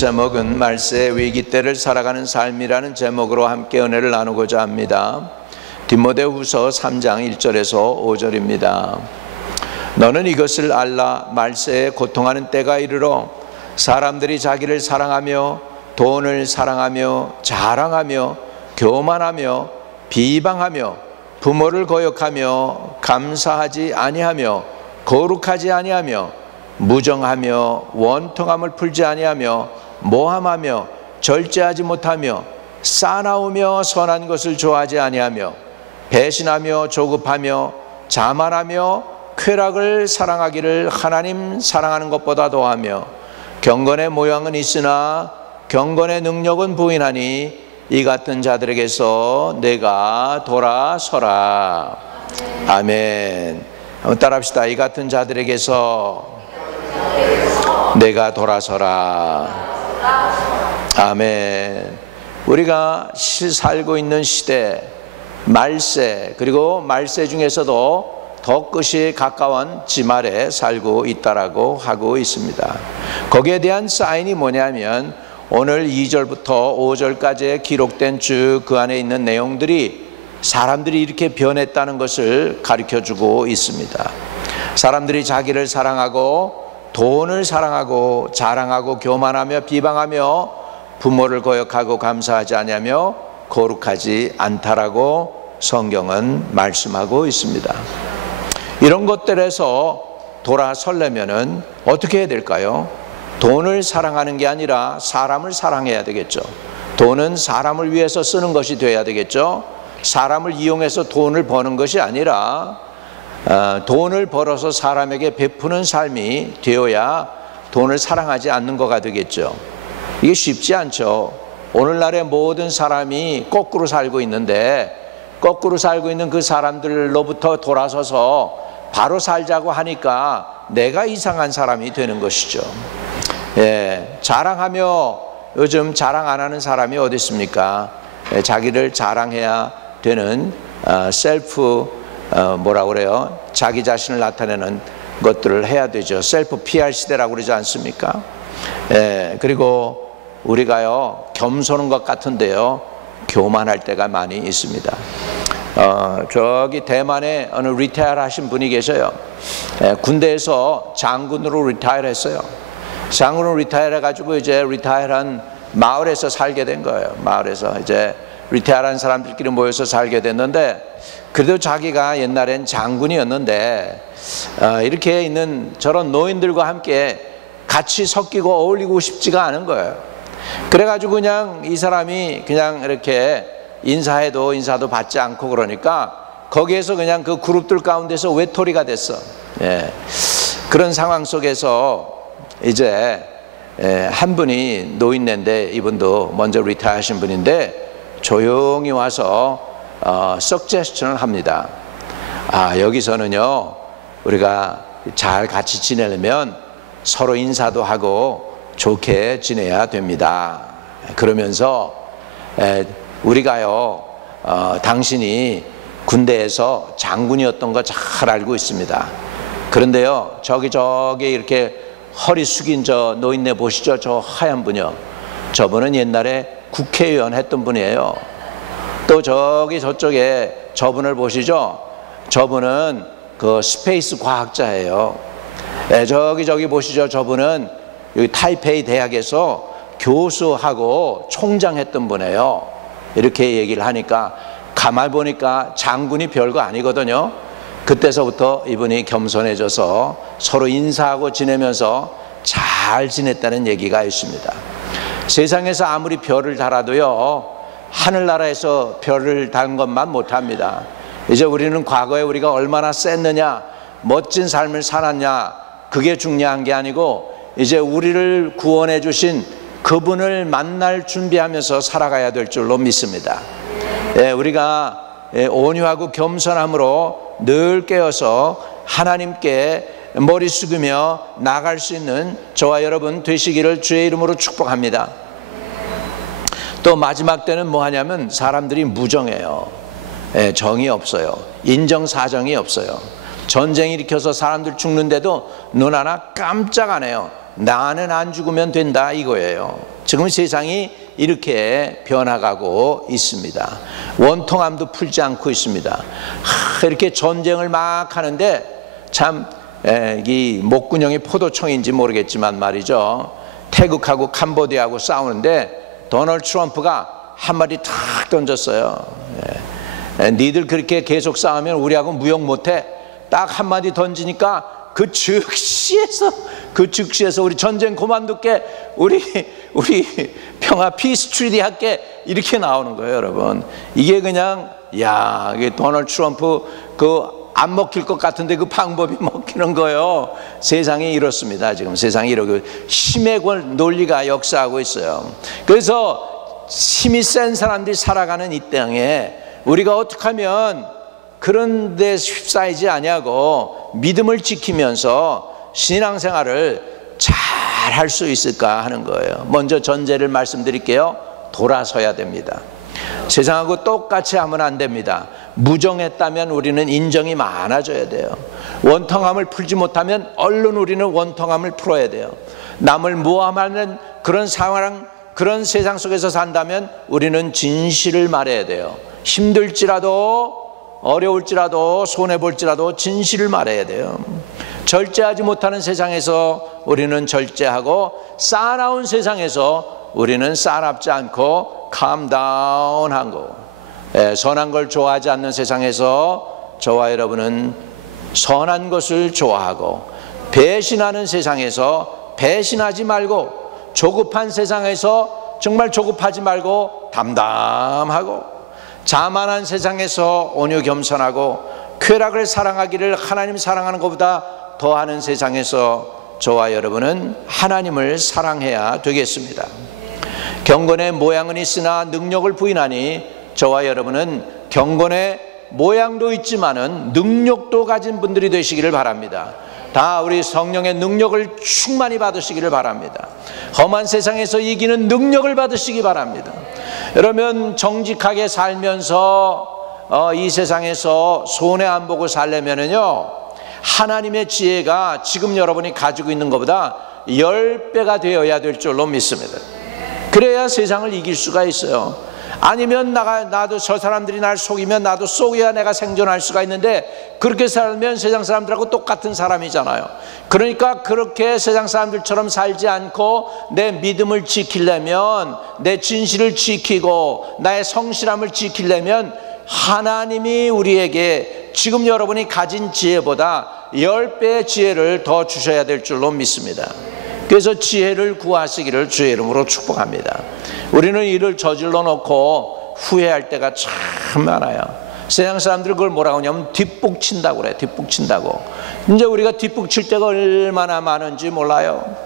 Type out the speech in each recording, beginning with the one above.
제목은 말세의 위기 때를 살아가는 삶이라는 제목으로 함께 은혜를 나누고자 합니다. 디모데후서 3장 1절에서 5절입니다. 너는 이것을 알라. 말세에 고통하는 때가 이르러 사람들이 자기를 사랑하며 돈을 사랑하며 자랑하며 교만하며 비방하며 부모를 거역하며 감사하지 아니하며 거룩하지 아니하며 무정하며 원통함을 풀지 아니하며 모함하며 절제하지 못하며 싸나우며 선한 것을 좋아하지 아니하며 배신하며 조급하며 자만하며 쾌락을 사랑하기를 하나님 사랑하는 것보다 더하며 경건의 모양은 있으나 경건의 능력은 부인하니 이 같은 자들에게서 내가 돌아서라. 아멘. 한번 따라합시다. 이 같은 자들에게서 내가 돌아서라. 아멘. 우리가 살고 있는 시대, 말세, 그리고 말세 중에서도 더 끝이 가까운 지말에 살고 있다라고 하고 있습니다. 거기에 대한 사인이 뭐냐면 오늘 2절부터 5절까지 기록된 쭉 그 안에 있는 내용들이 사람들이 이렇게 변했다는 것을 가르쳐주고 있습니다. 사람들이 자기를 사랑하고 돈을 사랑하고 자랑하고 교만하며 비방하며 부모를 거역하고 감사하지 아니하며 거룩하지 않다라고 성경은 말씀하고 있습니다. 이런 것들에서 돌아서려면은 어떻게 해야 될까요? 돈을 사랑하는 게 아니라 사람을 사랑해야 되겠죠. 돈은 사람을 위해서 쓰는 것이 되어야 되겠죠. 사람을 이용해서 돈을 버는 것이 아니라 돈을 벌어서 사람에게 베푸는 삶이 되어야 돈을 사랑하지 않는 거가 되겠죠. 이게 쉽지 않죠. 오늘날의 모든 사람이 거꾸로 살고 있는데 거꾸로 살고 있는 그 사람들로부터 돌아서서 바로 살자고 하니까 내가 이상한 사람이 되는 것이죠. 예, 자랑하며 요즘 자랑 안 하는 사람이 어디 있습니까? 자기를 자랑해야 되는 셀프 뭐라고 그래요? 자기 자신을 나타내는 것들을 해야 되죠. 셀프 PR 시대라고 그러지 않습니까? 예, 그리고 우리가요 겸손한 것 같은데요 교만할 때가 많이 있습니다. 저기 대만에 어느 리타이어 하신 분이 계셔요. 군대에서 장군으로 리타이어 했어요. 장군으로 리타이어 해가지고 이제 리타이어한 마을에서 살게 된 거예요. 마을에서 이제 리타이어한 사람들끼리 모여서 살게 됐는데 그래도 자기가 옛날엔 장군이었는데 이렇게 있는 저런 노인들과 함께 같이 섞이고 어울리고 싶지가 않은 거예요. 그래가지고 그냥 이 사람이 그냥 이렇게 인사해도 인사도 받지 않고 그러니까 거기에서 그냥 그 그룹들 가운데서 외톨이가 됐어. 예. 그런 상황 속에서 이제 한 분이 노인네인데 이분도 먼저 리타이어 하신 분인데 조용히 와서 서제스션을 합니다. 여기서는요 우리가 잘 같이 지내려면 서로 인사도 하고 좋게 지내야 됩니다. 그러면서 우리가요 당신이 군대에서 장군이었던 거 잘 알고 있습니다. 그런데요 저기 이렇게 허리 숙인 저 노인네 보시죠? 저 하얀 분이요. 저분은 옛날에 국회의원 했던 분이에요. 또 저쪽에 저분을 보시죠? 저분은 그 스페이스 과학자예요. 저기 보시죠? 저분은 여기 타이페이 대학에서 교수하고 총장 했던 분이에요. 이렇게 얘기를 하니까 가만 보니까 장군이 별거 아니거든요. 그때서부터 이분이 겸손해져서 서로 인사하고 지내면서 잘 지냈다는 얘기가 있습니다. 세상에서 아무리 별을 달아도요 하늘나라에서 별을 단 것만 못합니다. 이제 우리는 과거에 우리가 얼마나 셌느냐 멋진 삶을 살았냐 그게 중요한 게 아니고 이제 우리를 구원해 주신 그분을 만날 준비하면서 살아가야 될 줄로 믿습니다. 우리가 온유하고 겸손함으로 늘 깨어서 하나님께 머리 숙이며 나아갈 수 있는 저와 여러분 되시기를 주의 이름으로 축복합니다. 또 마지막 때는 뭐 하냐면 사람들이 무정해요. 정이 없어요. 인정사정이 없어요. 전쟁 일으켜서 사람들 죽는데도 눈 하나 깜짝 안 해요. 나는 안 죽으면 된다 이거예요. 지금 세상이 이렇게 변화가고 있습니다. 원통함도 풀지 않고 있습니다. 이렇게 전쟁을 막 하는데 참 이 목구멍이 포도청인지 모르겠지만 말이죠, 태국하고 캄보디아하고 싸우는데 도널드 트럼프가 한마디 탁 던졌어요. 니들 그렇게 계속 싸우면 우리하고 무역 못해. 딱 한마디 던지니까 그 즉시에서 우리 전쟁 그만둘게, 우리 평화 피스 트리티 할게, 이렇게 나오는 거예요. 여러분, 이게 그냥 이게 도널드 트럼프 안 먹힐 것 같은데 그 방법이 먹히는 거예요. 세상이 이렇습니다. 지금 세상이 이러고 힘의 논리가 역사하고 있어요. 그래서 힘이 센 사람들이 살아가는 이 땅에 우리가 어떻게 하면 그런 데 휩싸이지 아니하고 믿음을 지키면서 신앙생활을 잘 할 수 있을까 하는 거예요. 먼저 전제를 말씀드릴게요. 돌아서야 됩니다. 세상하고 똑같이 하면 안 됩니다. 무정했다면 우리는 인정이 많아져야 돼요. 원통함을 풀지 못하면 얼른 우리는 원통함을 풀어야 돼요. 남을 모함하는 그런 상황, 그런 세상 속에서 산다면 우리는 진실을 말해야 돼요. 힘들지라도 어려울지라도 손해볼지라도 진실을 말해야 돼요. 절제하지 못하는 세상에서 우리는 절제하고, 싸나운 세상에서 우리는 싸납지 않고 캄다운하고, 선한 걸 좋아하지 않는 세상에서 저와 여러분은 선한 것을 좋아하고, 배신하는 세상에서 배신하지 말고, 조급한 세상에서 정말 조급하지 말고 담담하고, 자만한 세상에서 온유 겸손하고, 쾌락을 사랑하기를 하나님 사랑하는 것보다 더하는 세상에서 저와 여러분은 하나님을 사랑해야 되겠습니다. 경건의 모양은 있으나 능력을 부인하니, 저와 여러분은 경건의 모양도 있지만은 능력도 가진 분들이 되시기를 바랍니다. 다 우리 성령의 능력을 충만히 받으시기를 바랍니다. 험한 세상에서 이기는 능력을 받으시기 바랍니다. 여러분, 정직하게 살면서 이 세상에서 손해 안 보고 살려면은요, 하나님의 지혜가 지금 여러분이 가지고 있는 것보다 10배가 되어야 될 줄로 믿습니다. 그래야 세상을 이길 수가 있어요. 아니면 나도 저 사람들이 날 속이면 나도 속여야 내가 생존할 수가 있는데, 그렇게 살면 세상 사람들하고 똑같은 사람이잖아요. 그러니까 그렇게 세상 사람들처럼 살지 않고 내 믿음을 지키려면, 내 진실을 지키고 나의 성실함을 지키려면 하나님이 우리에게 지금 여러분이 가진 지혜보다 10배의 지혜를 더 주셔야 될 줄로 믿습니다. 그래서 지혜를 구하시기를 주의 이름으로 축복합니다. 우리는 일을 저질러 놓고 후회할 때가 참 많아요. 세상 사람들 그걸 뭐라고 하냐면 뒷북 친다고 그래. 뒷북 친다고. 이제 우리가 뒷북 칠 때가 얼마나 많은지 몰라요.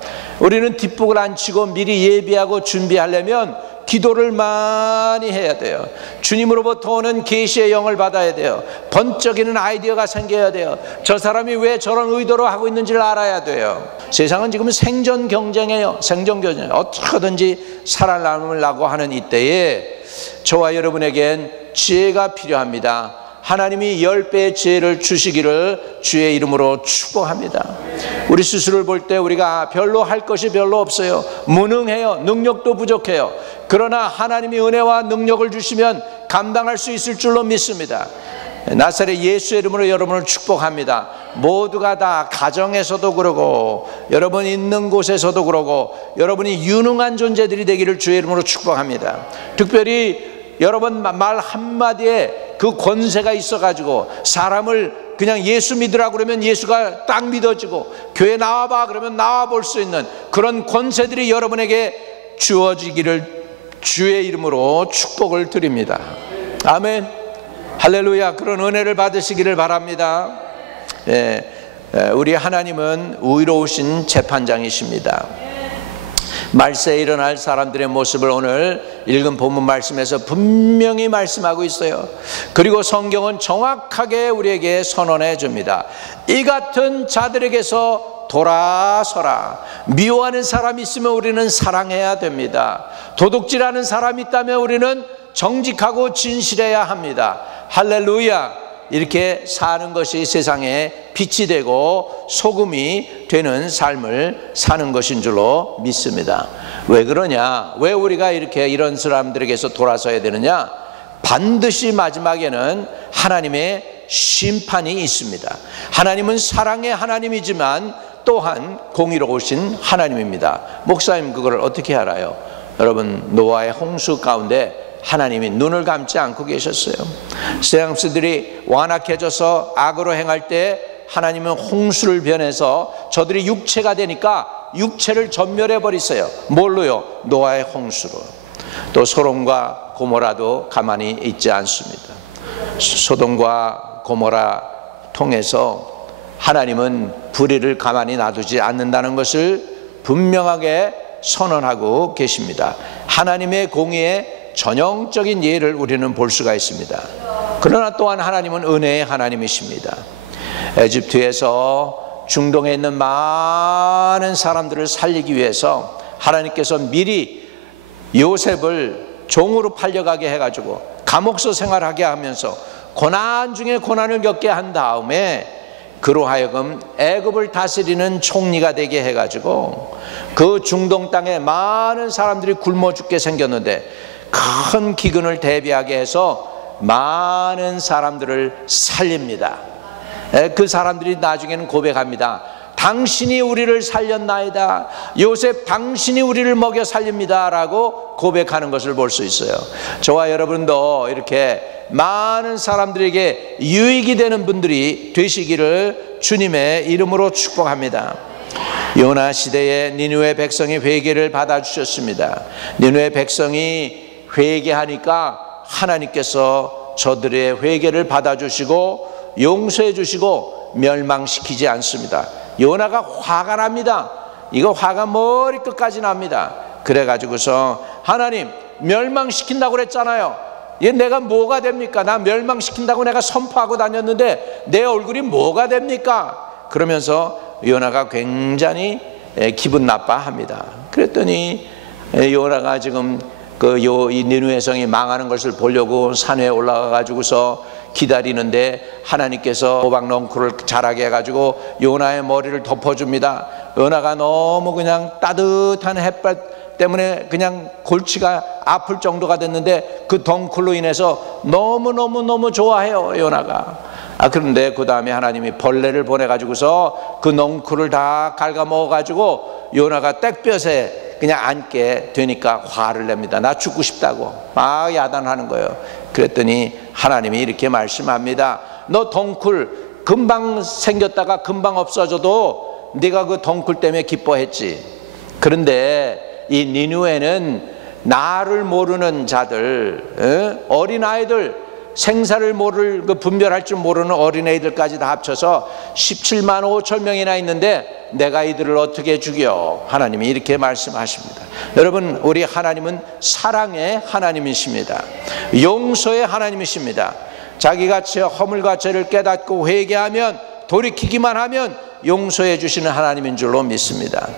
우리는 뒷북을 안 치고 미리 예비하고 준비하려면 기도를 많이 해야 돼요. 주님으로부터 오는 계시의 영을 받아야 돼요. 번쩍이는 아이디어가 생겨야 돼요. 저 사람이 왜 저런 의도로 하고 있는지를 알아야 돼요. 세상은 지금 생존 경쟁이에요. 생존 경쟁. 어떻게든지 살아남으려고 하는 이때에 저와 여러분에겐 지혜가 필요합니다. 하나님이 10배의 지혜를 주시기를 주의 이름으로 축복합니다. 우리 스스로를 볼 때 우리가 별로 할 것이 별로 없어요. 무능해요. 능력도 부족해요. 그러나 하나님이 은혜와 능력을 주시면 감당할 수 있을 줄로 믿습니다. 나사렛 예수의 이름으로 여러분을 축복합니다. 모두가 다 가정에서도 그러고 여러분 있는 곳에서도 그러고 여러분이 유능한 존재들이 되기를 주의 이름으로 축복합니다. 특별히 여러분 말 한마디에 그 권세가 있어가지고 사람을 그냥 예수 믿으라고 그러면 예수가 딱 믿어지고, 교회 나와봐 그러면 나와볼 수 있는 그런 권세들이 여러분에게 주어지기를 주의 이름으로 축복을 드립니다. 아멘. 할렐루야. 그런 은혜를 받으시기를 바랍니다. 우리 하나님은 의로우신 재판장이십니다. 말세에 일어날 사람들의 모습을 오늘 읽은 본문 말씀에서 분명히 말씀하고 있어요. 그리고 성경은 정확하게 우리에게 선언해 줍니다. 이 같은 자들에게서 돌아서라. 미워하는 사람이 있으면 우리는 사랑해야 됩니다. 도둑질하는 사람이 있다면 우리는 정직하고 진실해야 합니다. 할렐루야. 이렇게 사는 것이 세상에 빛이 되고 소금이 되는 삶을 사는 것인 줄로 믿습니다. 왜 그러냐? 왜 우리가 이렇게 이런 사람들에게서 돌아서야 되느냐? 반드시 마지막에는 하나님의 심판이 있습니다. 하나님은 사랑의 하나님이지만 또한 공의로우신 하나님입니다. 목사님, 그걸 어떻게 알아요? 여러분, 노아의 홍수 가운데 하나님이 눈을 감지 않고 계셨어요. 세상수들이 완악해져서 악으로 행할 때 하나님은 홍수를 변해서 저들이 육체가 되니까 육체를 전멸해 버리세요. 뭘로요? 노아의 홍수로. 또 소돔과 고모라도 가만히 있지 않습니다. 소돔과 고모라 통해서 하나님은 불의를 가만히 놔두지 않는다는 것을 분명하게 선언하고 계십니다. 하나님의 공의의 전형적인 예를 우리는 볼 수가 있습니다. 그러나 또한 하나님은 은혜의 하나님이십니다. 에집트에서 중동에 있는 많은 사람들을 살리기 위해서 하나님께서 미리 요셉을 종으로 팔려가게 해가지고 감옥서 생활하게 하면서 고난 중에 고난을 겪게 한 다음에 그로 하여금 애굽을 다스리는 총리가 되게 해가지고 그 중동 땅에 많은 사람들이 굶어 죽게 생겼는데 큰 기근을 대비하게 해서 많은 사람들을 살립니다. 그 사람들이 나중에는 고백합니다. 당신이 우리를 살렸나이다. 요셉, 당신이 우리를 먹여 살립니다 라고 고백하는 것을 볼 수 있어요. 저와 여러분도 이렇게 많은 사람들에게 유익이 되는 분들이 되시기를 주님의 이름으로 축복합니다. 요나 시대에 니느웨 백성이 회개를 받아주셨습니다. 니느웨 백성이 회개하니까 하나님께서 저들의 회개를 받아주시고 용서해 주시고 멸망시키지 않습니다. 요나가 화가 납니다. 이거 화가 머리끝까지 납니다. 그래가지고서 하나님, 멸망시킨다고 그랬잖아요. 얘 내가 뭐가 됩니까? 나 멸망시킨다고 내가 선포하고 다녔는데 내 얼굴이 뭐가 됩니까? 그러면서 요나가 굉장히 기분 나빠합니다. 그랬더니 요나가 지금 이 니느웨 성이 망하는 것을 보려고 산에 올라가 가지고서 기다리는데 하나님께서 호박 넝쿨을 자라게 해가지고 요나의 머리를 덮어줍니다. 요나가 너무 그냥 따뜻한 햇볕 때문에 그냥 골치가 아플 정도가 됐는데 그 덩쿨로 인해서 너무너무 좋아해요, 요나가. 그런데 그 다음에 하나님이 벌레를 보내가지고서 그 넝쿨을 다 갉아먹어가지고 요나가 땡볕에 그냥 앉게 되니까 화를 냅니다. 나 죽고 싶다고 막 야단하는 거예요. 그랬더니 하나님이 이렇게 말씀합니다. 너 덩쿨 금방 생겼다가 금방 없어져도 네가 그 덩쿨 때문에 기뻐했지. 그런데 이 니느웨는 나를 모르는 자들, 어린아이들, 생사를 분별할 줄 모르는 어린아이들까지 다 합쳐서 17만 5천 명이나 있는데 내가 이들을 어떻게 죽여? 하나님이 이렇게 말씀하십니다. 여러분, 우리 하나님은 사랑의 하나님이십니다. 용서의 하나님이십니다. 자기가 허물과 죄를 깨닫고 회개하면, 돌이키기만 하면 용서해 주시는 하나님인 줄로 믿습니다.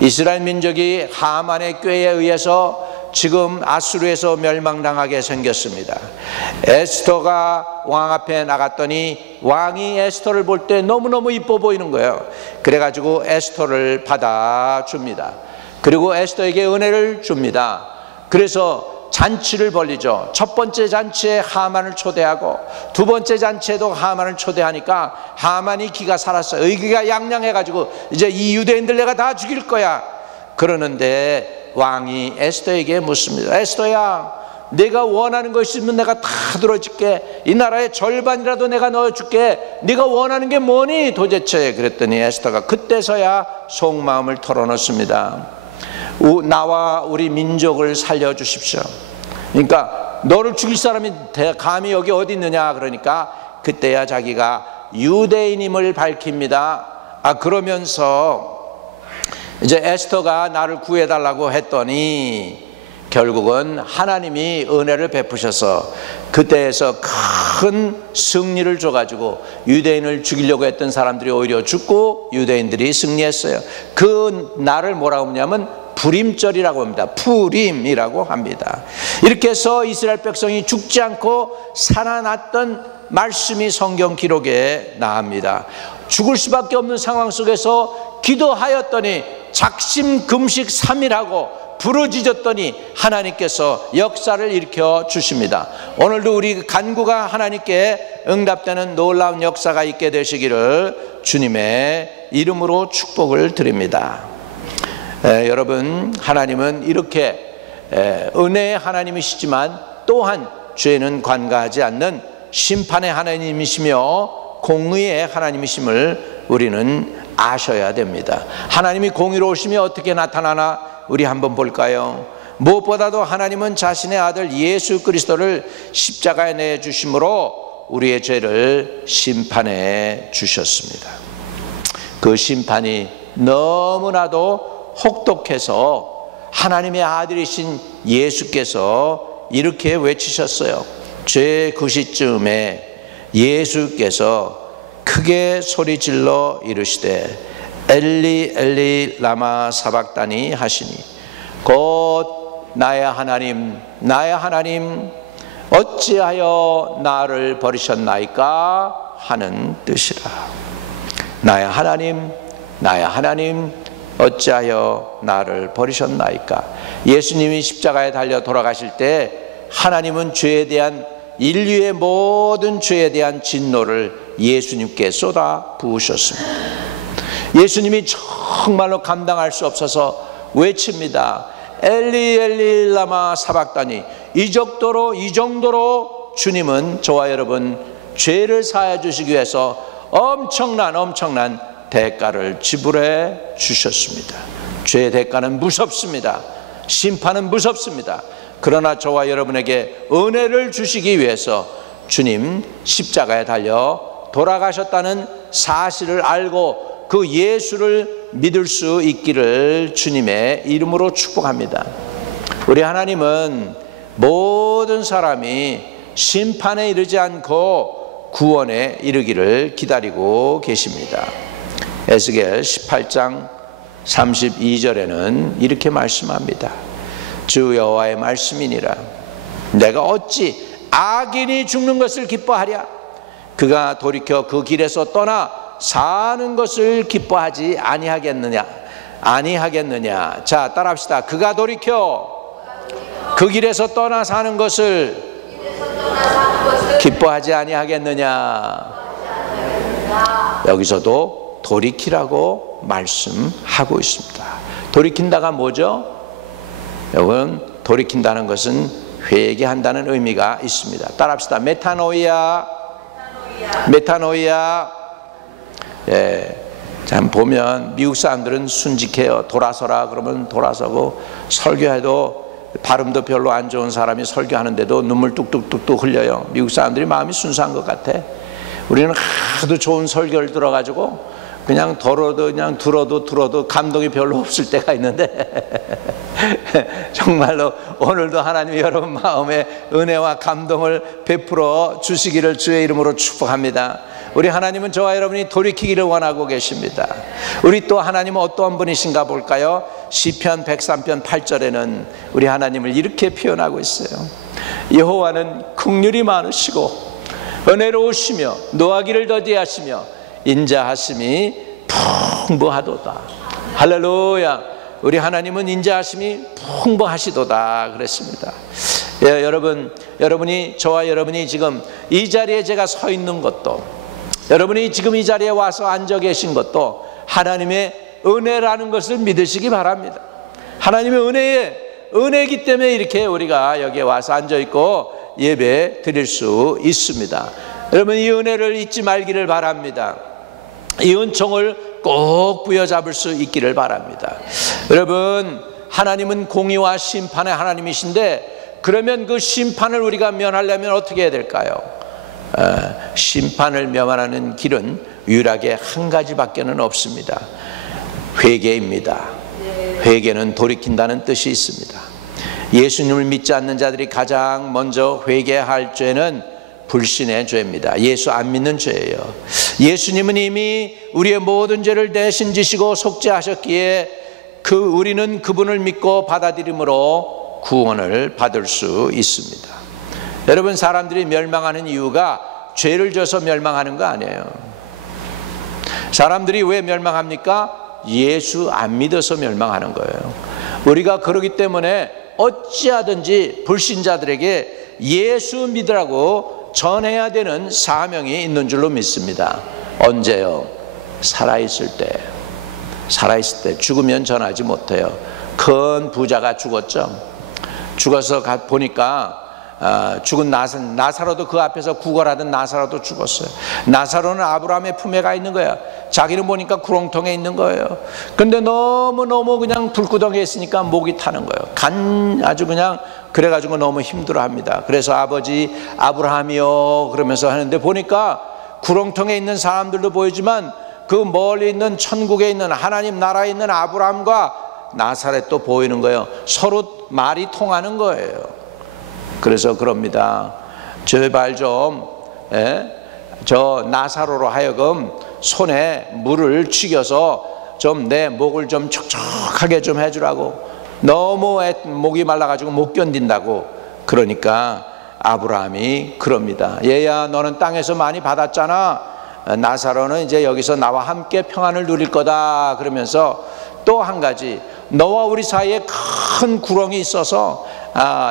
이스라엘 민족이 하만의 꾀에 의해서 지금 아수르에서 멸망당하게 생겼습니다. 에스더가 왕 앞에 나갔더니 왕이 에스더를 볼 때 너무너무 이뻐 보이는 거예요. 그래가지고 에스더를 받아줍니다. 그리고 에스더에게 은혜를 줍니다. 그래서 잔치를 벌리죠. 첫 번째 잔치에 하만을 초대하고 두 번째 잔치에도 하만을 초대하니까 하만이 기가 살았어요. 의기가 양양해가지고 이제 이 유대인들 내가 다 죽일 거야. 그러는데 왕이 에스더에게 묻습니다. 에스더야, 네가 원하는 거 있으면 내가 다 들어줄게. 이 나라의 절반이라도 내가 넣어줄게. 네가 원하는 게 뭐니 도대체? 그랬더니 에스더가 그때서야 속마음을 털어놓습니다. 나와 우리 민족을 살려주십시오. 그러니까 너를 죽일 사람이 감히 여기 어디 있느냐. 그러니까 그때야 자기가 유대인임을 밝힙니다. 그러면서 이제 에스더가 나를 구해달라고 했더니 결국은 하나님이 은혜를 베푸셔서 그때에서 큰 승리를 줘가지고 유대인을 죽이려고 했던 사람들이 오히려 죽고 유대인들이 승리했어요. 그 날을 뭐라고 하냐면 불임절이라고 합니다. 푸림이라고 합니다. 이렇게 해서 이스라엘 백성이 죽지 않고 살아났던 말씀이 성경 기록에 나옵니다. 죽을 수밖에 없는 상황 속에서 기도하였더니 작심 금식 3일하고 부르짖었더니 하나님께서 역사를 일으켜 주십니다. 오늘도 우리 간구가 하나님께 응답되는 놀라운 역사가 있게 되시기를 주님의 이름으로 축복을 드립니다. 여러분, 하나님은 이렇게 은혜의 하나님이시지만 또한 죄는 관가하지 않는 심판의 하나님이시며 공의의 하나님이심을 우리는 아셔야 됩니다. 하나님이 공의로우시며 어떻게 나타나나 우리 한번 볼까요? 무엇보다도 하나님은 자신의 아들 예수 그리스도를 십자가에 내주심으로 우리의 죄를 심판해 주셨습니다. 그 심판이 너무나도 혹독해서 하나님의 아들이신 예수께서 이렇게 외치셨어요. 죄 그 시점에 예수께서 크게 소리질러 이르시되 엘리 엘리 라마 사박다니 하시니 곧 나의 하나님 어찌하여 나를 버리셨나이까 하는 뜻이라. 나의 하나님 어찌하여 나를 버리셨나이까. 예수님이 십자가에 달려 돌아가실 때 하나님은 죄에 대한 인류의 모든 죄에 대한 진노를 예수님께 쏟아 부으셨습니다. 예수님이 정말로 감당할 수 없어서 외칩니다. 엘리 엘리 라마 사박다니. 이 정도로 주님은 저와 여러분 죄를 사해 주시기 위해서 엄청난 대가를 지불해 주셨습니다. 죄의 대가는 무섭습니다. 심판은 무섭습니다. 그러나 저와 여러분에게 은혜를 주시기 위해서 주님 십자가에 달려 돌아가셨다는 사실을 알고 그 예수를 믿을 수 있기를 주님의 이름으로 축복합니다. 우리 하나님은 모든 사람이 심판에 이르지 않고 구원에 이르기를 기다리고 계십니다. 에스겔 18장 32절에는 이렇게 말씀합니다. 주 여호와의 말씀이니라. 내가 어찌 악인이 죽는 것을 기뻐하랴. 그가 돌이켜 그 길에서 떠나 사는 것을 기뻐하지 아니하겠느냐. 자, 따라합시다. 그가 돌이켜 그 길에서 떠나 사는 것을 기뻐하지 아니하겠느냐. 여기서도 돌이키라고 말씀하고 있습니다. 돌이킨다가 뭐죠? 여러분, 돌이킨다는 것은 회개한다는 의미가 있습니다. 따라합시다. 메타노이아. 참 보면 미국 사람들은 순직해요. 돌아서라 그러면 돌아서고, 설교해도 발음도 별로 안 좋은 사람이 설교하는데도 눈물 뚝뚝뚝뚝 흘려요. 미국 사람들이 마음이 순수한 것 같아. 우리는 하도 좋은 설교를 들어가지고 그냥 들어도 감동이 별로 없을 때가 있는데 정말로 오늘도 하나님이 여러분 마음에 은혜와 감동을 베풀어 주시기를 주의 이름으로 축복합니다. 우리 하나님은 저와 여러분이 돌이키기를 원하고 계십니다. 우리 또 하나님은 어떠한 분이신가 볼까요? 시편 103편 8절에는 우리 하나님을 이렇게 표현하고 있어요. 여호와는 긍휼이 많으시고 은혜로우시며 노하기를 더디하시며 인자하심이 풍부하도다. 할렐루야. 우리 하나님은 인자하심이 풍부하시도다 그랬습니다. 예, 여러분이 저와 여러분이 지금 이 자리에 제가 서 있는 것도, 여러분이 지금 이 자리에 와서 앉아 계신 것도 하나님의 은혜라는 것을 믿으시기 바랍니다. 하나님의 은혜이기 때문에 이렇게 우리가 여기에 와서 앉아 있고 예배 드릴 수 있습니다. 여러분, 이 은혜를 잊지 말기를 바랍니다. 이 은총을 꼭 부여잡을 수 있기를 바랍니다. 여러분, 하나님은 공의와 심판의 하나님이신데, 그러면 그 심판을 우리가 면하려면 어떻게 해야 될까요? 심판을 면하는 길은 유일하게 한 가지밖에는 없습니다. 회개입니다. 회개는 돌이킨다는 뜻이 있습니다. 예수님을 믿지 않는 자들이 가장 먼저 회개할 죄는 불신의 죄입니다. 예수 안 믿는 죄예요. 예수님은 이미 우리의 모든 죄를 대신 지시고 속죄하셨기에 우리는 그분을 믿고 받아들임으로 구원을 받을 수 있습니다. 여러분, 사람들이 멸망하는 이유가 죄를 져서 멸망하는 거 아니에요. 사람들이 왜 멸망합니까? 예수 안 믿어서 멸망하는 거예요. 우리가 그러기 때문에 어찌하든지 불신자들에게 예수 믿으라고 전해야 되는 사명이 있는 줄로 믿습니다. 언제요? 살아있을 때. 살아있을 때. 죽으면 전하지 못해요. 큰 부자가 죽었죠. 죽어서 보니까 죽은 나사로도 그 앞에서 구걸하던 나사로도 죽었어요. 나사로는 아브라함의 품에 가 있는 거야. 자기는 보니까 구렁텅에 있는 거예요. 근데 너무 그냥 불구덩이에 있으니까 목이 타는 거예요. 아주 그냥 그래가지고 너무 힘들어합니다. 그래서 아버지 아브라함이요 그러면서 하는데 보니까 구렁텅에 있는 사람들도 보이지만 그 멀리 있는 천국에 있는 하나님 나라에 있는 아브라함과 나사렛도 보이는 거예요. 서로 말이 통하는 거예요. 그래서 그럽니다. 제발 좀 저 나사로로 하여금 손에 물을 쥐겨서 좀 내 목을 좀 촉촉하게 좀 해주라고. 너무 목이 말라가지고 못 견딘다고. 그러니까 아브라함이 그럽니다. 얘야 너는 땅에서 많이 받았잖아. 나사로는 이제 여기서 나와 함께 평안을 누릴 거다. 그러면서 또 한 가지, 너와 우리 사이에 큰 구렁이 있어서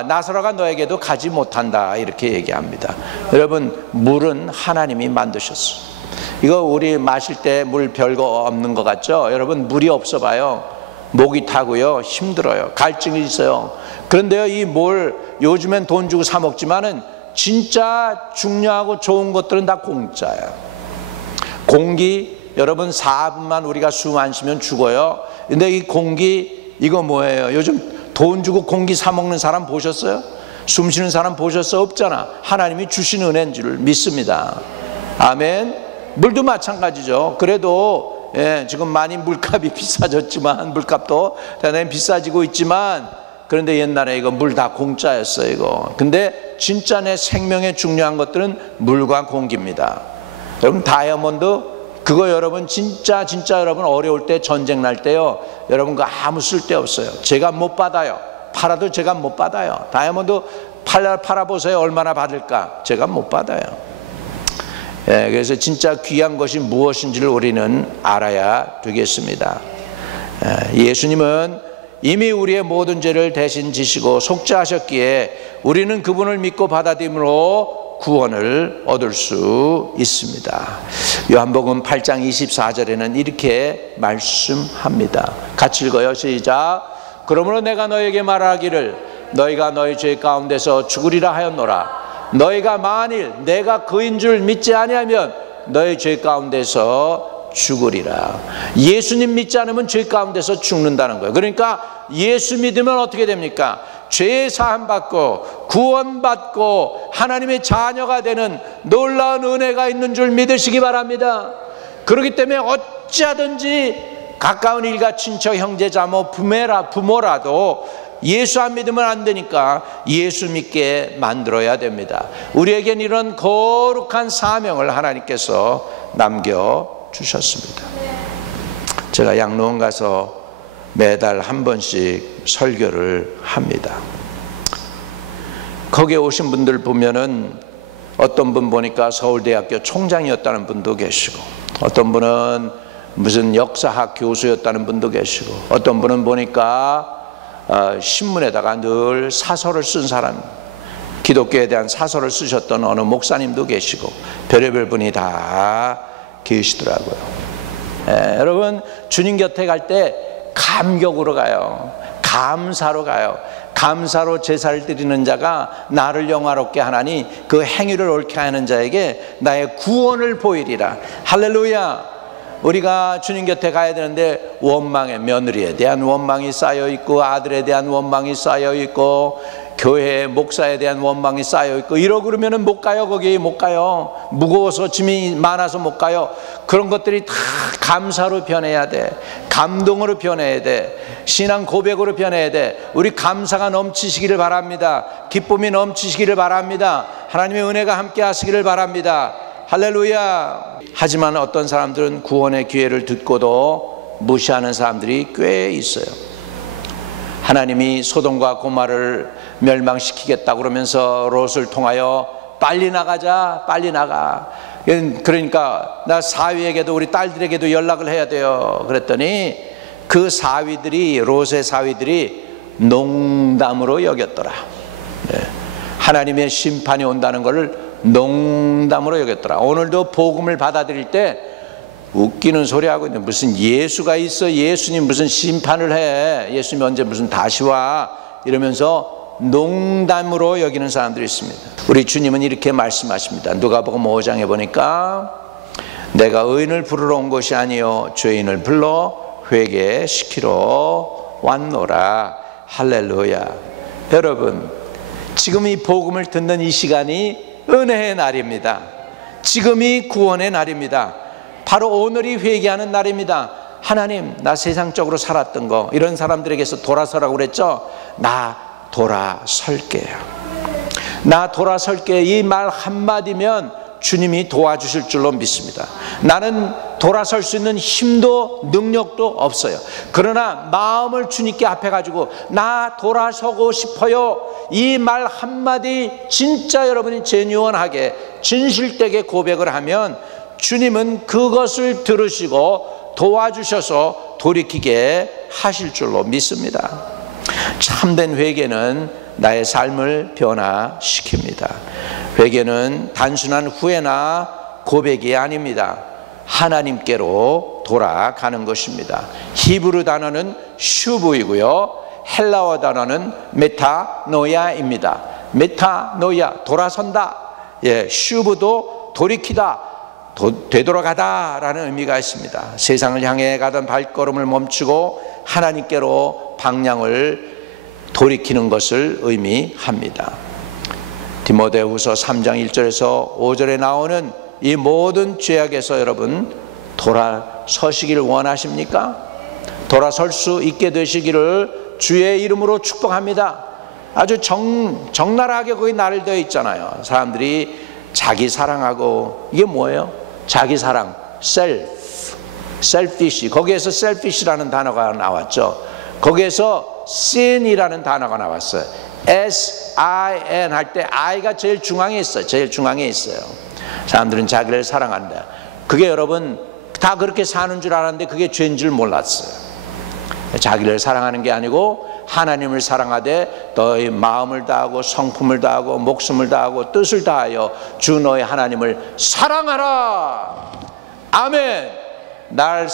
나사로가 너에게도 가지 못한다. 이렇게 얘기합니다. 여러분, 물은 하나님이 만드셨어요. 이거 우리 마실 때 물 별거 없는 것 같죠? 여러분, 물이 없어 봐요. 목이 타고요, 힘들어요, 갈증이 있어요. 그런데요, 이 물 요즘엔 돈 주고 사 먹지만은 진짜 중요하고 좋은 것들은 다 공짜예요. 공기, 여러분 4분만 우리가 숨 안 쉬면 죽어요. 근데 이 공기, 이거 뭐예요? 요즘 돈 주고 공기 사 먹는 사람 보셨어요? 숨 쉬는 사람 보셨어요? 없잖아. 하나님이 주신 은혜인 줄 믿습니다. 아멘. 물도 마찬가지죠. 그래도 지금 많이 물값이 비싸졌지만, 물값도 대단히 비싸지고 있지만, 그런데 옛날에 이거 물 다 공짜였어요, 이거. 근데 진짜 내 생명에 중요한 것들은 물과 공기입니다. 여러분, 다이아몬드, 그거 여러분 진짜 여러분 어려울 때, 전쟁 날 때요, 여러분 그거 아무 쓸데 없어요. 제가 못 받아요. 팔아도 제가 못 받아요. 다이아몬드 팔아보세요. 얼마나 받을까? 제가 못 받아요. 그래서 진짜 귀한 것이 무엇인지를 우리는 알아야 되겠습니다. 예수님은 이미 우리의 모든 죄를 대신 지시고 속죄하셨기에 우리는 그분을 믿고 받아들임으로 구원을 얻을 수 있습니다. 요한복음 8장 24절에는 이렇게 말씀합니다. 같이 읽어요. 시작. 그러므로 내가 너에게 말하기를 너희가 너희 죄 가운데서 죽으리라 하였노라. 너희가 만일 내가 그인 줄 믿지 아니하면 너희 죄 가운데서 죽으리라. 예수님 믿지 않으면 죄 가운데서 죽는다는 거예요. 그러니까 예수 믿으면 어떻게 됩니까? 죄 사함 받고 구원 받고 하나님의 자녀가 되는 놀라운 은혜가 있는 줄 믿으시기 바랍니다. 그렇기 때문에 어찌하든지 가까운 일가 친척 형제 자매 부모라도 예수 안 믿으면 안 되니까 예수 믿게 만들어야 됩니다. 우리에겐 이런 거룩한 사명을 하나님께서 남겨주셨습니다. 제가 양로원 가서 매달 한 번씩 설교를 합니다. 거기에 오신 분들 보면은 어떤 분 보니까 서울대학교 총장이었다는 분도 계시고, 어떤 분은 무슨 역사학 교수였다는 분도 계시고, 어떤 분은 보니까 신문에다가 늘 사설을 쓴 사람, 기독교에 대한 사설을 쓰셨던 어느 목사님도 계시고, 별의별 분이 다 계시더라고요. 여러분, 주님 곁에 갈 때 감격으로 가요. 감사로 가요. 감사로 제사를 드리는 자가 나를 영화롭게 하나니 그 행위를 옳게 하는 자에게 나의 구원을 보이리라. 할렐루야. 우리가 주님 곁에 가야 되는데 원망에, 며느리에 대한 원망이 쌓여 있고, 아들에 대한 원망이 쌓여 있고, 교회 목사에 대한 원망이 쌓여 있고, 이러고 그러면은 못 가요. 거기 못 가요. 무거워서 짐이 많아서 못 가요. 그런 것들이 다 감사로 변해야 돼. 감동으로 변해야 돼. 신앙 고백으로 변해야 돼. 우리 감사가 넘치시기를 바랍니다. 기쁨이 넘치시기를 바랍니다. 하나님의 은혜가 함께 하시기를 바랍니다. 할렐루야. 하지만 어떤 사람들은 구원의 기회를 듣고도 무시하는 사람들이 꽤 있어요. 하나님이 소돔과 고모라를 멸망시키겠다 그러면서 롯을 통하여 빨리 나가자, 빨리 나가. 그러니까 나 사위에게도 우리 딸들에게도 연락을 해야 돼요. 그랬더니 그 사위들이, 롯의 사위들이 농담으로 여겼더라. 하나님의 심판이 온다는 것을 농담으로 여겼더라. 오늘도 복음을 받아들일 때 웃기는 소리 하고 있는데, 무슨 예수가 있어, 예수님 무슨 심판을 해, 예수님 언제 무슨 다시 와, 이러면서 농담으로 여기는 사람들이 있습니다. 우리 주님은 이렇게 말씀하십니다. 누가복음 5장에 보니까 내가 의인을 부르러 온 것이 아니요 죄인을 불러 회개시키러 왔노라. 할렐루야. 여러분, 지금 이 복음을 듣는 이 시간이 은혜의 날입니다. 지금이 구원의 날입니다. 바로 오늘이 회개하는 날입니다. 하나님, 나 세상적으로 살았던 거, 이런 사람들에게서 돌아서라고 그랬죠. 나 돌아설게요. 나 돌아설게. 이 말 한마디면 주님이 도와주실 줄로 믿습니다. 나는 돌아설 수 있는 힘도 능력도 없어요. 그러나 마음을 주님께 앞에 가지고 나 돌아서고 싶어요, 이 말 한마디 진짜 여러분이 제뉴원하게 진실되게 고백을 하면 주님은 그것을 들으시고 도와주셔서 돌이키게 하실 줄로 믿습니다. 참된 회개는 나의 삶을 변화시킵니다. 회개는 단순한 후회나 고백이 아닙니다. 하나님께로 돌아가는 것입니다. 히브리 단어는 슈브이고요, 헬라어 단어는 메타노야입니다. 메타노야, 돌아선다. 슈브도 돌이키다, 되돌아가다 라는 의미가 있습니다. 세상을 향해 가던 발걸음을 멈추고 하나님께로 방향을 돌이키는 것을 의미합니다. 디모데후서 3장 1절에서 5절에 나오는 이 모든 죄악에서 여러분 돌아서시기를 원하십니까? 돌아설 수 있게 되시기를 주의 이름으로 축복합니다. 아주 적나라하게 거기 나열되어 있잖아요. 사람들이 자기 사랑하고, 이게 뭐예요? 자기 사랑, selfish. 거기에서 selfish라는 단어가 나왔죠. 거기에서 sin이라는 단어가 나왔어요. S-I-N 할 때 I가 제일 중앙에 있어요. 제일 중앙에 있어요. 사람들은 자기를 사랑한다. 그게 여러분 다 그렇게 사는 줄 알았는데 그게 죄인 줄 몰랐어요. 자기를 사랑하는 게 아니고 하나님을 사랑하되 너의 마음을 다하고 성품을 다하고 목숨을 다하고 뜻을 다하여 주 너의 하나님을 사랑하라. 아멘. 나를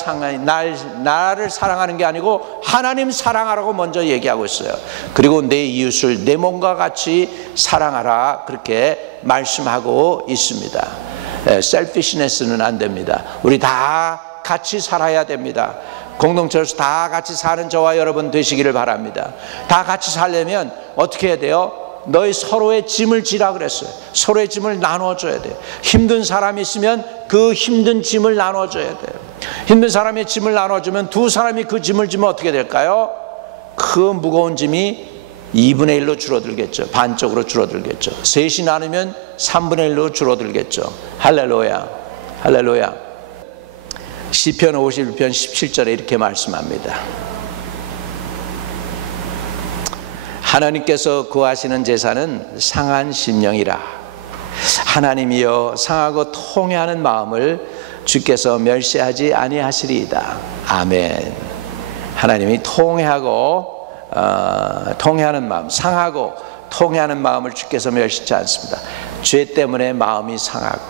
사랑하는 게 아니고 하나님 사랑하라고 먼저 얘기하고 있어요. 그리고 내 이웃을 내 몸과 같이 사랑하라, 그렇게 말씀하고 있습니다. 셀피시네스는 안 됩니다. 우리 다 같이 살아야 됩니다. 공동체로서 다 같이 사는 저와 여러분 되시기를 바랍니다. 다 같이 살려면 어떻게 해야 돼요? 너희 서로의 짐을 지라 그랬어요. 서로의 짐을 나눠줘야 돼요. 힘든 사람이 있으면 그 힘든 짐을 나눠줘야 돼요. 힘든 사람의 짐을 나눠주면 두 사람이 그 짐을 지면 어떻게 될까요? 그 무거운 짐이 2분의 1로 줄어들겠죠. 반쪽으로 줄어들겠죠. 셋이 나누면 3분의 1로 줄어들겠죠. 할렐루야, 할렐루야. 시편 51편 17절에 이렇게 말씀합니다. 하나님께서 구하시는 제사는 상한 심령이라. 하나님이여 상하고 통회하는 마음을 주께서 멸시하지 아니하시리이다. 아멘. 하나님이 통회하고 통회하는 마음, 상하고 통회하는 마음을 주께서 멸시하지 않습니다. 죄 때문에 마음이 상하고,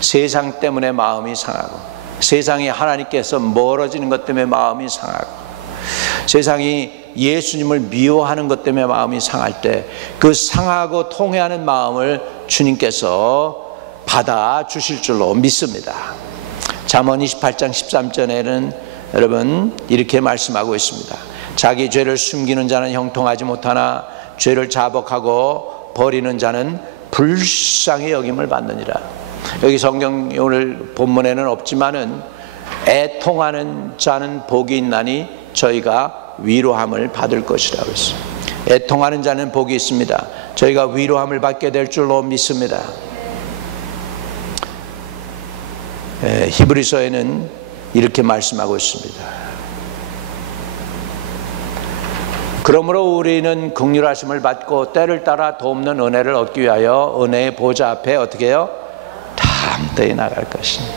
세상 때문에 마음이 상하고, 세상이 하나님께서 멀어지는 것 때문에 마음이 상하고, 세상이 예수님을 미워하는 것 때문에 마음이 상할 때 그 상하고 통회하는 마음을 주님께서 받아 주실 줄로 믿습니다. 잠언 28장 13절에는 여러분 이렇게 말씀하고 있습니다. 자기 죄를 숨기는 자는 형통하지 못하나 죄를 자복하고 버리는 자는 불쌍히 여김을 받느니라. 여기 성경 오늘 본문에는 없지만은 애통하는 자는 복이 있나니 저희가 위로함을 받을 것이라고 했어요. 애통하는 자는 복이 있습니다. 저희가 위로함을 받게 될 줄로 믿습니다. 히브리서에는 이렇게 말씀하고 있습니다. 그러므로 우리는 긍휼하심을 받고 때를 따라 돕는 은혜를 얻기 위하여 은혜의 보좌 앞에 어떻게 해요? 담대히 나갈 것입니다.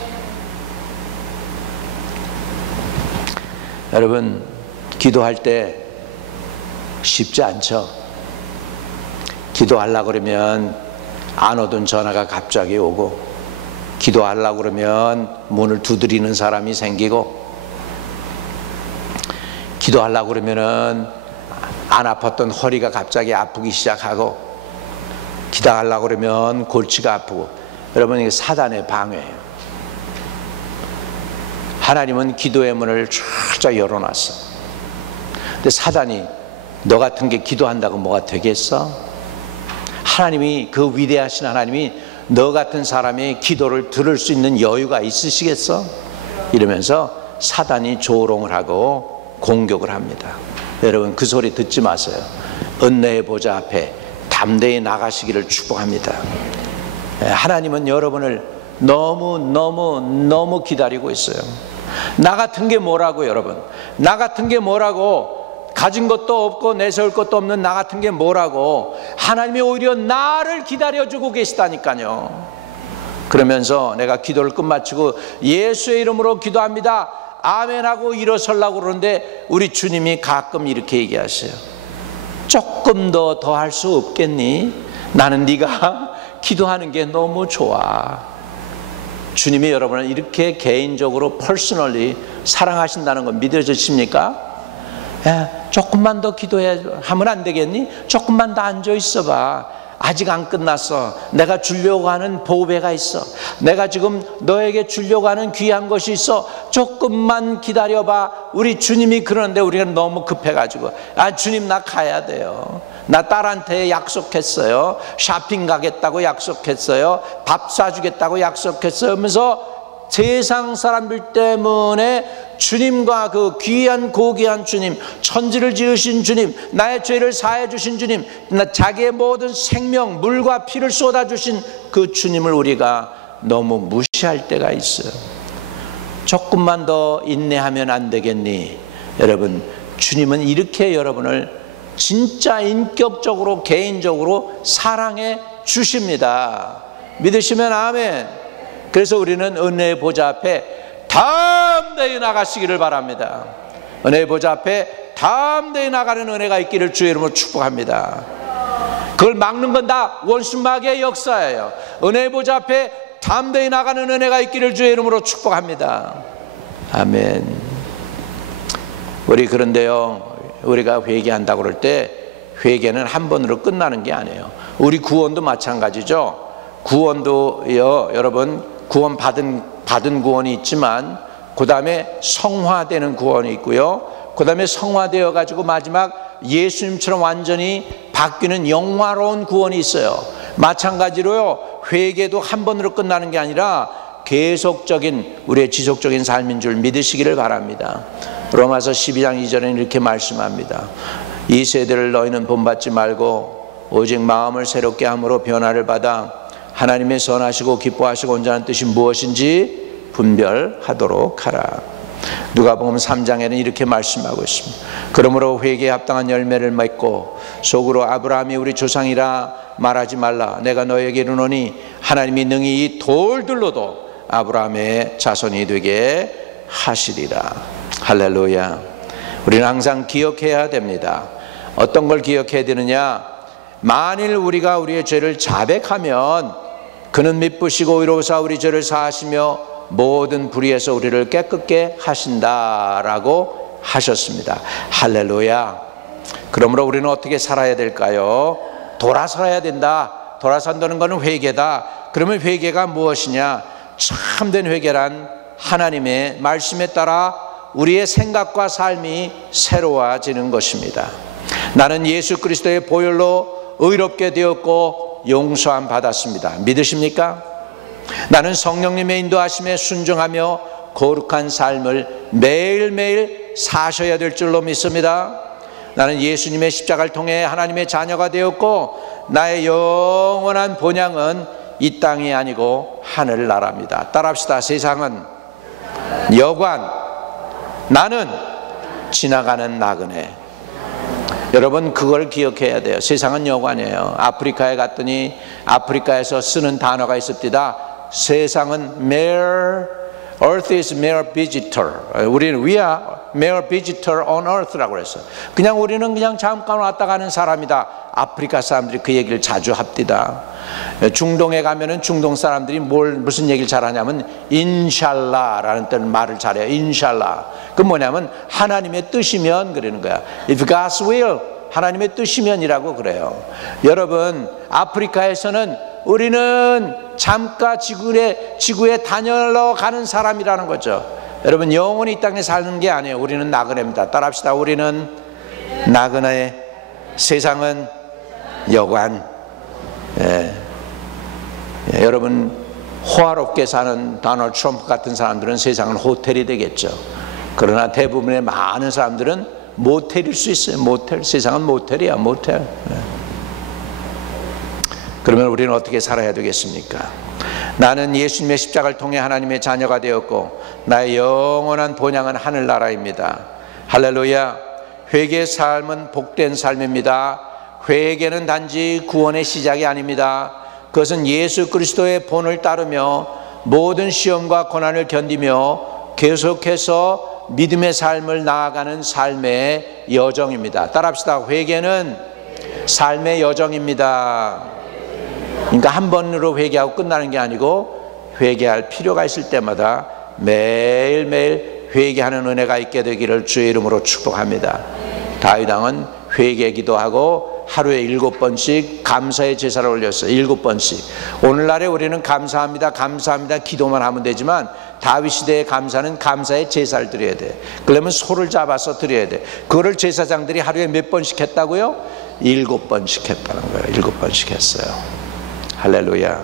여러분, 기도할 때 쉽지 않죠. 기도하려고 그러면 안 오던 전화가 갑자기 오고, 기도하려고 그러면 문을 두드리는 사람이 생기고, 기도하려고 그러면은 안 아팠던 허리가 갑자기 아프기 시작하고, 기도하려고 그러면 골치가 아프고. 여러분, 이게 사단의 방해예요. 하나님은 기도의 문을 쫙 열어놨어. 근데 사단이 너 같은 게 기도한다고 뭐가 되겠어? 하나님이, 그 위대하신 하나님이 너 같은 사람의 기도를 들을 수 있는 여유가 있으시겠어? 이러면서 사단이 조롱을 하고 공격을 합니다. 여러분, 그 소리 듣지 마세요. 은혜의 보좌 앞에 담대히 나가시기를 축복합니다. 하나님은 여러분을 너무 기다리고 있어요. 나 같은 게 뭐라고, 여러분? 나 같은 게 뭐라고? 가진 것도 없고 내세울 것도 없는 나 같은 게 뭐라고? 하나님이 오히려 나를 기다려주고 계시다니까요. 그러면서 내가 기도를 끝마치고 예수의 이름으로 기도합니다, 아멘 하고 일어서려고 그러는데 우리 주님이 가끔 이렇게 얘기하세요. 조금 더 할 수 없겠니? 나는 네가 기도하는 게 너무 좋아. 주님이 여러분을 이렇게 개인적으로 퍼스널리 사랑하신다는 건 믿어지십니까? 야, 조금만 더 기도하면 안 되겠니? 조금만 더 앉아 있어봐. 아직 안 끝났어. 내가 주려고 하는 보배가 있어. 내가 지금 너에게 주려고 하는 귀한 것이 있어. 조금만 기다려봐. 우리 주님이 그러는데 우리가 너무 급해가지고, 아, 주님 나 가야 돼요. 나 딸한테 약속했어요. 쇼핑 가겠다고 약속했어요. 밥 사주겠다고 약속했어요. 하면서 세상 사람들 때문에 주님과 그 귀한 고귀한 주님, 천지를 지으신 주님, 나의 죄를 사해 주신 주님, 자기의 모든 생명, 물과 피를 쏟아주신 그 주님을 우리가 너무 무시할 때가 있어요. 조금만 더 인내하면 안 되겠니? 여러분, 주님은 이렇게 여러분을 진짜 인격적으로, 개인적으로 사랑해 주십니다. 믿으시면 아멘. 그래서 우리는 은혜의 보좌 앞에 담대히 나가시기를 바랍니다. 은혜의 보좌 앞에 담대히 나가는 은혜가 있기를 주의 이름으로 축복합니다. 그걸 막는 건 다 원수마귀의 역사예요. 은혜의 보좌 앞에 담대히 나가는 은혜가 있기를 주의 이름으로 축복합니다. 아멘. 우리 그런데요, 우리가 회개한다고 그럴 때 회개는 한 번으로 끝나는 게 아니에요. 우리 구원도 마찬가지죠. 구원도요, 여러분, 구원 받은 구원이 있지만 그 다음에 성화되는 구원이 있고요, 그 다음에 성화되어 가지고 마지막 예수님처럼 완전히 바뀌는 영화로운 구원이 있어요. 마찬가지로요, 회개도 한 번으로 끝나는 게 아니라 계속적인, 우리의 지속적인 삶인 줄 믿으시기를 바랍니다. 로마서 12장 2절에는 이렇게 말씀합니다. 이 세대를 너희는 본받지 말고 오직 마음을 새롭게 함으로 변화를 받아 하나님의 선하시고 기뻐하시고 온전한 뜻이 무엇인지 분별하도록 하라. 누가복음 3장에는 이렇게 말씀하고 있습니다. 그러므로 회개에 합당한 열매를 맺고 속으로 아브라함이 우리 조상이라 말하지 말라. 내가 너에게 이르노니 하나님이 능히 이 돌들로도 아브라함의 자손이 되게 하시리라. 할렐루야. 우리는 항상 기억해야 됩니다. 어떤 걸 기억해야 되느냐? 만일 우리가 우리의 죄를 자백하면 그는 미쁘시고 의로우사 우리 죄를 사하시며 모든 불의에서 우리를 깨끗게 하신다라고 하셨습니다. 할렐루야. 그러므로 우리는 어떻게 살아야 될까요? 돌아서야 된다. 돌아선다는 것은 회개다. 그러면 회개가 무엇이냐? 참된 회개란 하나님의 말씀에 따라 우리의 생각과 삶이 새로워지는 것입니다. 나는 예수 그리스도의 보혈로 의롭게 되었고 용서함 받았습니다. 믿으십니까? 나는 성령님의 인도하심에 순종하며 거룩한 삶을 매일매일 사셔야 될 줄로 믿습니다. 나는 예수님의 십자가를 통해 하나님의 자녀가 되었고 나의 영원한 본향은 이 땅이 아니고 하늘나라입니다. 따라합시다. 세상은 여관, 나는 지나가는 나그네. 여러분, 그걸 기억해야 돼요. 세상은 여관이에요. 아프리카에 갔더니 아프리카에서 쓰는 단어가 있습니다. 세상은 mere, earth is mere visitor. 우리는 we are mere visitor on earth라고 그랬어요. 그냥 우리는 그냥 잠깐 왔다 가는 사람이다. 아프리카 사람들이 그 얘기를 자주 합디다. 중동에 가면은 중동 사람들이 무슨 얘기를 잘하냐면 인샬라라는 뜻 말을 잘해요. 인샬라. 그 뭐냐면 하나님의 뜻이면 그러는 거야. If God's will, 하나님의 뜻이면이라고 그래요. 여러분, 아프리카에서는 우리는 잠깐 지구에 다녀러 가는 사람이라는 거죠. 여러분, 영원히 이 땅에 사는 게 아니에요. 우리는 나그네입니다. 따라합시다. 우리는 나그네, 세상은 여관. 여러분, 호화롭게 사는 도널드 트럼프 같은 사람들은 세상은 호텔이 되겠죠. 그러나 대부분의 많은 사람들은 모텔일 수 있어요. 모텔. 세상은 모텔이야. 모텔. 그러면 우리는 어떻게 살아야 되겠습니까? 나는 예수님의 십자가를 통해 하나님의 자녀가 되었고 나의 영원한 본향은 하늘나라입니다. 할렐루야. 회개의 삶은 복된 삶입니다. 회개는 단지 구원의 시작이 아닙니다. 그것은 예수 그리스도의 본을 따르며 모든 시험과 고난을 견디며 계속해서 믿음의 삶을 나아가는 삶의 여정입니다. 따라합시다. 회개는 삶의 여정입니다. 그러니까 한 번으로 회개하고 끝나는 게 아니고 회개할 필요가 있을 때마다 매일매일 회개하는 은혜가 있게 되기를 주의 이름으로 축복합니다. 다윗 왕은 회개 기도하고 하루에 7번씩 감사의 제사를 올렸어요. 7번씩. 오늘날에 우리는 감사합니다, 감사합니다 기도만 하면 되지만 다윗 시대의 감사는 감사의 제사를 드려야 돼. 그러면 소를 잡아서 드려야 돼. 그거를 제사장들이 하루에 몇 번씩 했다고요? 7번씩 했다는 거예요. 7번씩 했어요. 할렐루야.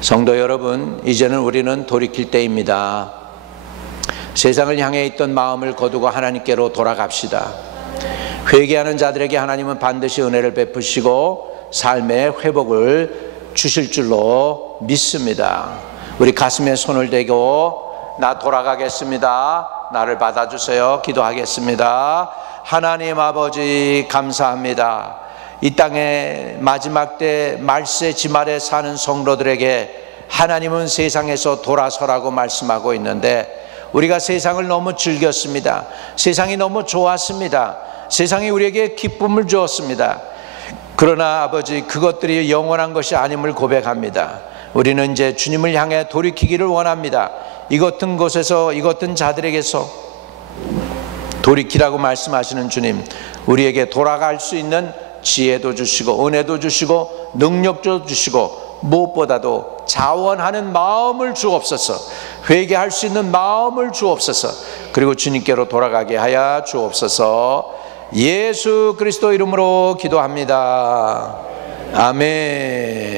성도 여러분, 이제는 우리는 돌이킬 때입니다. 세상을 향해 있던 마음을 거두고 하나님께로 돌아갑시다. 회개하는 자들에게 하나님은 반드시 은혜를 베푸시고 삶의 회복을 주실 줄로 믿습니다. 우리 가슴에 손을 대고 나 돌아가겠습니다. 나를 받아주세요. 기도하겠습니다. 하나님 아버지 감사합니다. 이 땅의 마지막 때 말세 지말에 사는 성도들에게 하나님은 세상에서 돌아서라고 말씀하고 있는데 우리가 세상을 너무 즐겼습니다. 세상이 너무 좋았습니다. 세상이 우리에게 기쁨을 주었습니다. 그러나 아버지 그것들이 영원한 것이 아님을 고백합니다. 우리는 이제 주님을 향해 돌이키기를 원합니다. 이것든 곳에서 이것든 자들에게서 돌이키라고 말씀하시는 주님, 우리에게 돌아갈 수 있는 지혜도 주시고 은혜도 주시고 능력도 주시고 무엇보다도 자원하는 마음을 주옵소서. 회개할 수 있는 마음을 주옵소서. 그리고 주님께로 돌아가게 하여 주옵소서. 예수 그리스도 이름으로 기도합니다. 아멘.